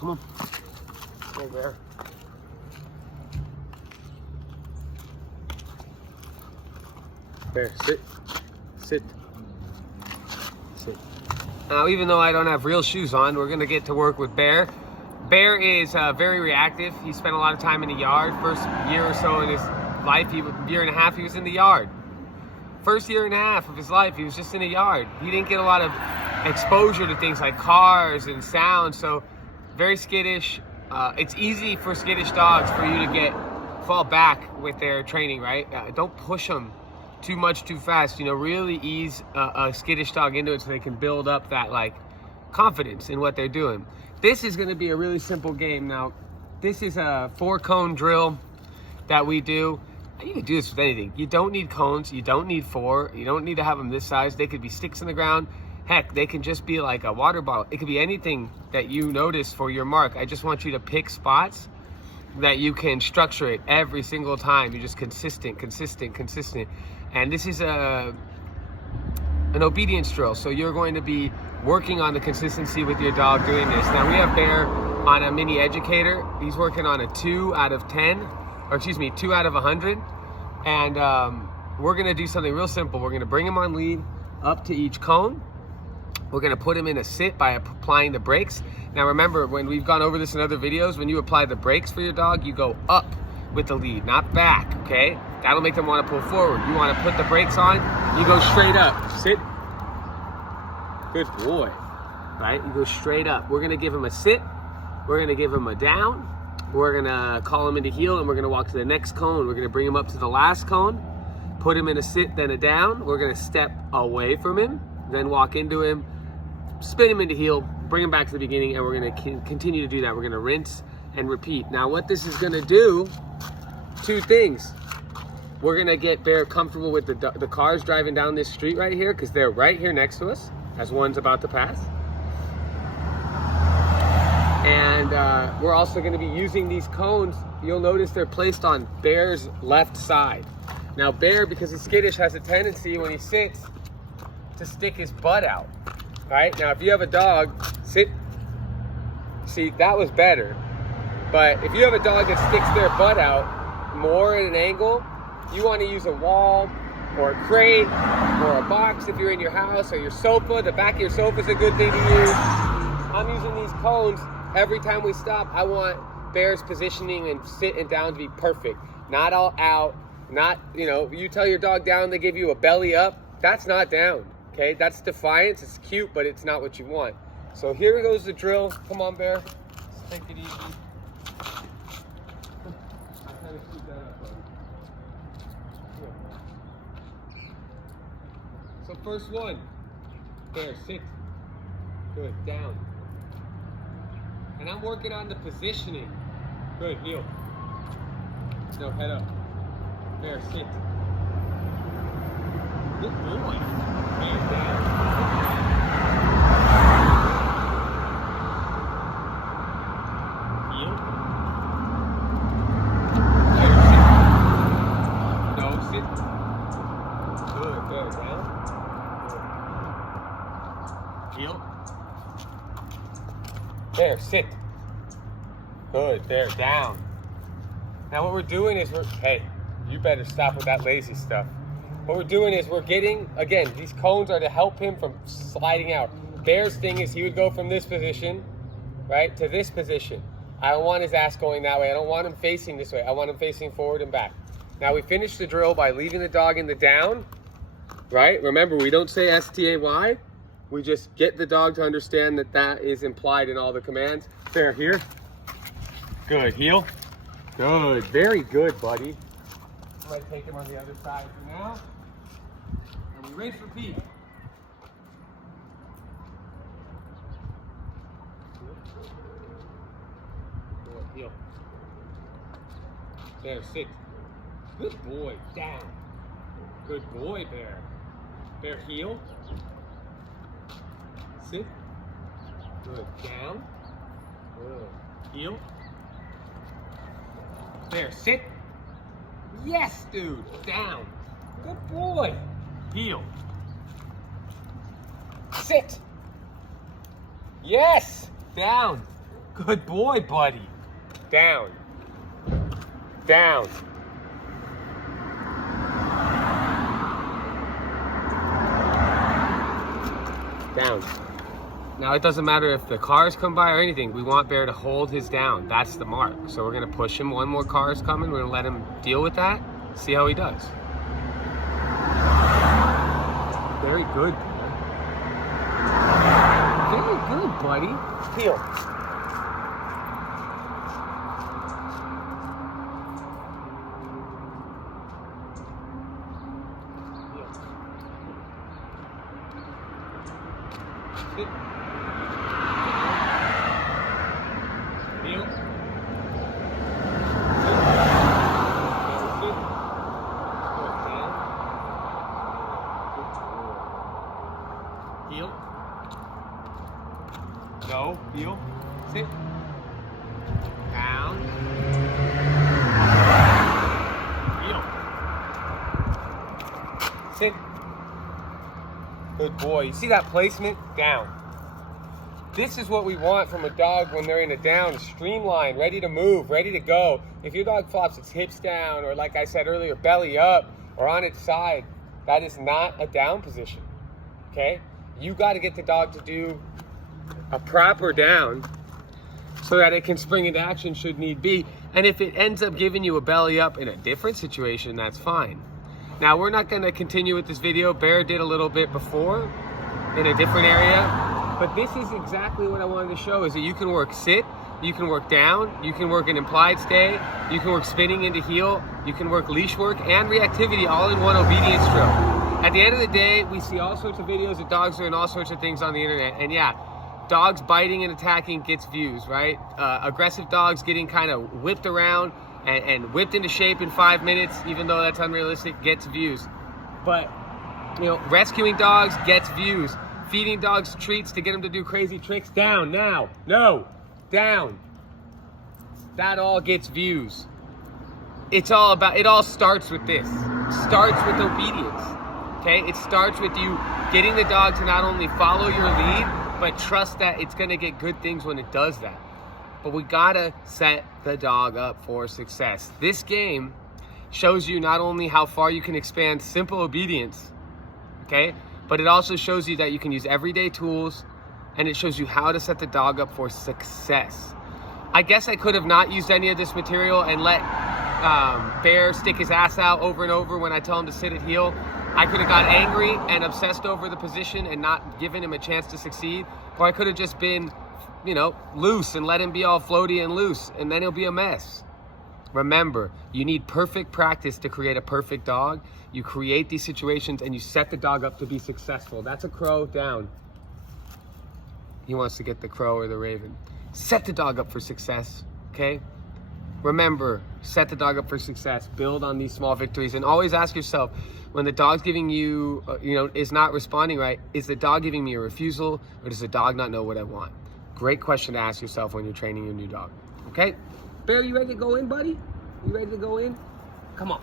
Come on. Go, Bear. Bear, sit. Sit. Sit. Now, even though I don't have real shoes on, we're gonna get to work with Bear. Bear is very reactive. He spent a lot of time in the yard. First year or so in his life, year and a half, he was in the yard. First year and a half of his life, he was just in the yard. He didn't get a lot of exposure to things like cars and sound, so very skittish. It's easy for skittish dogs for you to fall back with their training, right? Don't push them too much too fast. You know, really ease a skittish dog into it so they can build up that like confidence in what they're doing. This is going to be a really simple game. Now, this is a 4-cone drill that we do. You can do this with anything. You don't need cones. You don't need 4. You don't need to have them this size. They could be sticks in the ground. Heck, they can just be like a water bottle. It could be anything that you notice for your mark. I just want you to pick spots that you can structure it every single time. You're just consistent. And this is an obedience drill. So you're going to be working on the consistency with your dog doing this. Now we have Bear on a mini educator. He's working on a 2 out of 10, or excuse me, 2 out of 100. And we're gonna do something real simple. We're gonna bring him on lead up to each cone. We're gonna put him in a sit by applying the brakes. Now remember, when we've gone over this in other videos, when you apply the brakes for your dog, you go up with the lead, not back, okay? That'll make them wanna pull forward. You wanna put the brakes on, you go straight up. Sit. Good boy, right? You go straight up. We're gonna give him a sit. We're gonna give him a down. We're gonna call him into heel, and we're gonna walk to the next cone. We're gonna bring him up to the last cone, put him in a sit, then a down. We're gonna step away from him, then walk into him, spin him into heel, bring him back to the beginning, and we're gonna continue to do that. We're gonna rinse and repeat. Now what this is gonna do, 2 things. We're gonna get Bear comfortable with the cars driving down this street right here, because they're right here next to us as one's about to pass. And we're also gonna be using these cones. You'll notice they're placed on Bear's left side. Now Bear, because he's skittish, has a tendency when he sits to stick his butt out, right? Now if you have a dog, sit, see, that was better. But if you have a dog that sticks their butt out more at an angle, you wanna use a wall or a crate or a box if you're in your house, or your sofa. The back of your sofa is a good thing to use. I'm using these cones. Every time we stop, I want Bear's positioning and sit and down to be perfect. Not all out, not, you know, you tell your dog down, they give you a belly up. That's not down, okay? That's defiance. It's cute, but it's not what you want. So here goes the drill. Come on, Bear. Let's take it easy. So first one, Bear, sit. Good, down. And I'm working on the positioning. Good, heel. No, head up. Bear, sit. Good boy. Bear, down. Heel. Bear, sit. No, sit. Good, Bear, down. Heel. There, sit. Good, there, down. Now what we're doing is hey, you better stop with that lazy stuff. What we're doing is we're getting, again, these cones are to help him from sliding out. Bear's thing is he would go from this position, right, to this position. I don't want his ass going that way. I don't want him facing this way. I want him facing forward and back. Now we finish the drill by leaving the dog in the down, right? Remember, we don't say S-T-A-Y. We just get the dog to understand that that is implied in all the commands. Bear, here. Good, heel. Good, very good, buddy. I'm gonna take him on the other side for now. And we rinse, repeat. Good, heel. There, sit. Good boy, down. Good boy, Bear. Bear, heel. Sit. Good. Down. Good. Heel. There. Sit. Yes, dude. Down. Good boy. Heel. Sit. Yes. Down. Good boy, buddy. Down. Down. Down. Now it doesn't matter if the cars come by or anything. We want Bear to hold his down. That's the mark. So we're gonna push him. One more car is coming. We're gonna let him deal with that. See how he does. Very good. Very good, buddy. Heel. Sit. Heel. Sit. Heel. Go. Heel. Sit. Down. Heel. Sit. Good boy. You see that placement? Down. This is what we want from a dog when they're in a down, streamlined, ready to move, ready to go. If your dog flops its hips down, or like I said earlier, belly up, or on its side, that is not a down position, okay? You got to get the dog to do a proper down so that it can spring into action should need be. And if it ends up giving you a belly up in a different situation, that's fine. Now, we're not going to continue with this video. Bear did a little bit before in a different area. But this is exactly what I wanted to show, is that you can work sit, you can work down, you can work an implied stay, you can work spinning into heel, you can work leash work and reactivity all in one obedience drill. At the end of the day, we see all sorts of videos of dogs doing all sorts of things on the internet. And yeah, dogs biting and attacking gets views, right? Aggressive dogs getting kind of whipped around and whipped into shape in 5 minutes, even though that's unrealistic, gets views. But, you know, rescuing dogs gets views. Feeding dogs treats to get them to do crazy tricks, down, now, no, down. That all gets views. It's all about, it all starts with this. Starts with obedience, okay? It starts with you getting the dog to not only follow your lead, but trust that it's gonna get good things when it does that. But we gotta set the dog up for success. This game shows you not only how far you can expand simple obedience, okay? But it also shows you that you can use everyday tools, and it shows you how to set the dog up for success. I guess I could have not used any of this material and let Bear stick his ass out over and over when I tell him to sit at heel. I could have got angry and obsessed over the position and not given him a chance to succeed. Or I could have just been, you know, loose and let him be all floaty and loose, and then he'll be a mess. Remember, you need perfect practice to create a perfect dog. You create these situations and you set the dog up to be successful. That's a crow, down. He wants to get the crow or the raven. Set the dog up for success, okay? Remember, set the dog up for success. Build on these small victories, and always ask yourself, when the dog's giving you, is not responding right, is the dog giving me a refusal, or does the dog not know what I want? Great question to ask yourself when you're training your new dog, okay? Bear, you ready to go in, buddy? You ready to go in? Come on.